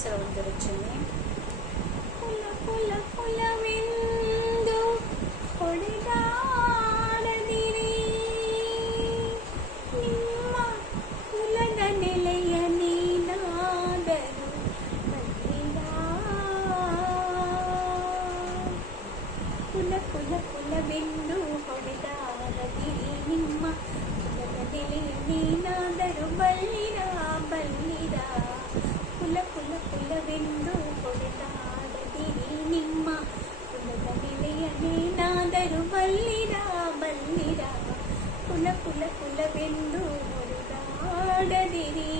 ಇನ್ನೊಂದ್ಸಲ ಒಂದು ರಚನೆ. ಕುಲ ಕುಲ ಕುಲವೆಂದು ಹೊಡೆದಾಡದಿರಿ, ನಿಮ್ಮ ಕುಲದ ನೆಲೆಯ ನೀನಾದರೂ ಬಲ್ಲಿರ. ಕುಲ ಕುಲ ಕುಲವೆಂದು ಹೊಡೆದಾಡದಿರಿ, ನಿಮ್ಮ ಕುಲದ ನೆಲೆಯ ನೀನಾದರೂ ಬಲ್ಲಿರ ಬಲ್ಲಿರ. ಕುಲ ಕುಲ ಕುಲವೆಂದು ಹೊಡೆದಾಡದಿರಿ, ನಿಮ್ಮ ಕುಲದ ನೆಲೆಯನ್ನೇನಾದರೂ ಬಲ್ಲಿರ ಬಲ್ಲಿರ. ಕುಲ ಕುಲ ಕುಲವೆಂದು ಹೊಡೆದಾಡದಿರಿ.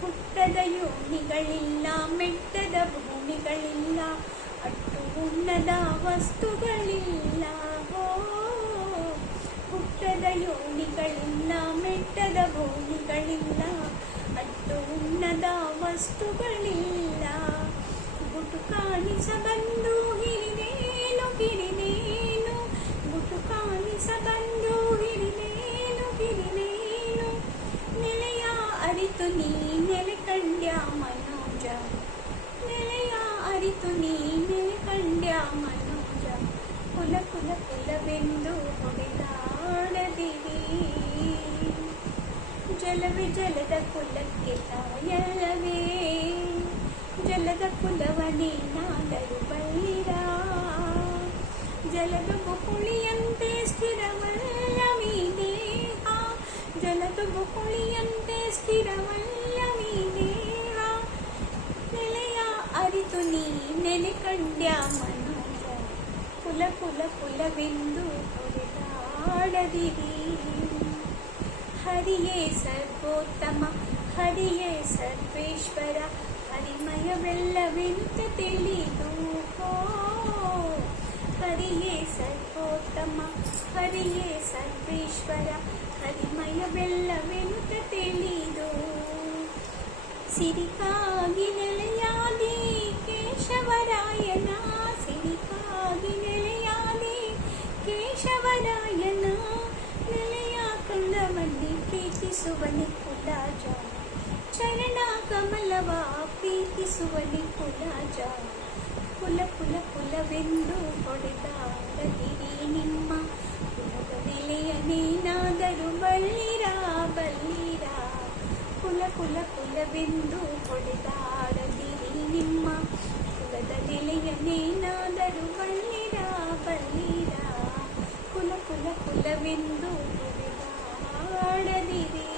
ಹುಟ್ಟದ ಯೋನಿಗಳಿಲ್ಲ, ಮೆಟ್ಟದ ಭೂಮಿಗಳಿಲ್ಲ, ಅಟ್ಟು ಉಣ್ಣದ ವಸ್ತುಗಳಿಲ್ಲ. ಹುಟ್ಟದ ಯೋನಿಗಳಿಲ್ಲ, ಮೆಟ್ಟದ ಭೂಮಿಗಳಿಲ್ಲ, ಅಟ್ಟು ಉಣ್ಣದ ವಸ್ತುಗಳಿಲ್ಲ. ಗುಟು ಕಾಣಿಸಬಂದು ಹಿರಿದೇನು ಕಿರಿದೇನು, ಗುಟು ಕಾಣಿಸಬಂದು ಹಿರಿದೇನು ಕಿರಿದೇನು. ನೆಲೆಯ ಅರಿತು ನೀ ನೆಲೆ ಕಂಡ್ಯ ಮನೋಜ, ನೆಲೆಯ ಅರಿತು ನೀ ನೆಲೆ ಕಂಡ್ಯ ಮನೋಜ. ಕುಲ ಕುಲ ಕುಲವೆಂದು ಹೊಡೆದಾಡದಿರಿ. ಜಲವೇ ಜಲದ ಕುಲಕ್ಕೆ ತಾಯಲ್ಲವೇ, ಜಲದ ಕುಲವನೇನಾದರೂ ಬಲ್ಲಿರ. ಜಲದ ಬುಕುಳಿಯಂತೆ ಸ್ಥಿರವಲ್ಲವೀ ದೇಹ, ಜಲದ ಬುಕುಳಿಯಂತೆ ಸ್ಥಿರವಲ್ಲವೀ ದೇಹ. ನೆಲೆಯ ಅರಿತು ನೀ ನೆಲೆ ಕಂಡ್ಯ ಮನೋಜ. ಕುಲ ಕುಲ ಕುಲವೆಂದು ಹೊಡೆದಾಡದಿರಿ. ಹರಿಯೇ ಸರ್ವೋತ್ತಮ, ಹರಿಯೇ ಸರ್ವೇಶ್ವರ, ಹರಿಮಯವೆಲ್ಲವೆಂತ ತಿಳಿದು. ಹರಿಯೇ ಸರ್ವೋತ್ತಮ, ಹರಿಯೇ ಸರ್ವೇಶ್ವರ, ಹರಿಮಯವೆಲ್ಲವೆಂತ ತಿಳಿದು. ಸಿರಿಕಾಗಿ ನೆಲೆಯಾದಿ ಕೇಶವರಾಯನ, ಸಿರಿಕಾಗಿ ನೆಲೆಯಾದಿ ಕೇಶವರಾಯನ. ನೆಲೆಯ ಕುಲವನ್ನೇ ಪ್ರೀತಿಸುವನೆ ಕುಲಜ, ಚರಣ ಕಮಲವ ಪ್ರೀತಿಸುವನೆ ಕುಲಜ. ಕುಲ ಕುಲ ಕುಲವೆಂದು ಹೊಡೆದಾಡದಿರಿ, ನಿಮ್ಮ ಕುಲದ ನೆಲೆಯನ್ನೇನಾದರೂ ಬಲ್ಲಿರ ಬಲ್ಲಿರ. ಕುಲ ಕುಲ ಕುಲವೆಂದು ಹೊಡೆದಾಡದಿರಿ, ನಿಮ್ಮ ಕುಲದ ನೆಲೆಯನ್ನೇನಾದರೂ ಬಲ್ಲಿರ ಬಲ್ಲಿರ. ಕುಲ ಕುಲ ಕುಲವೆಂದು ಹೊಡೆದಾಡದಿರಿ.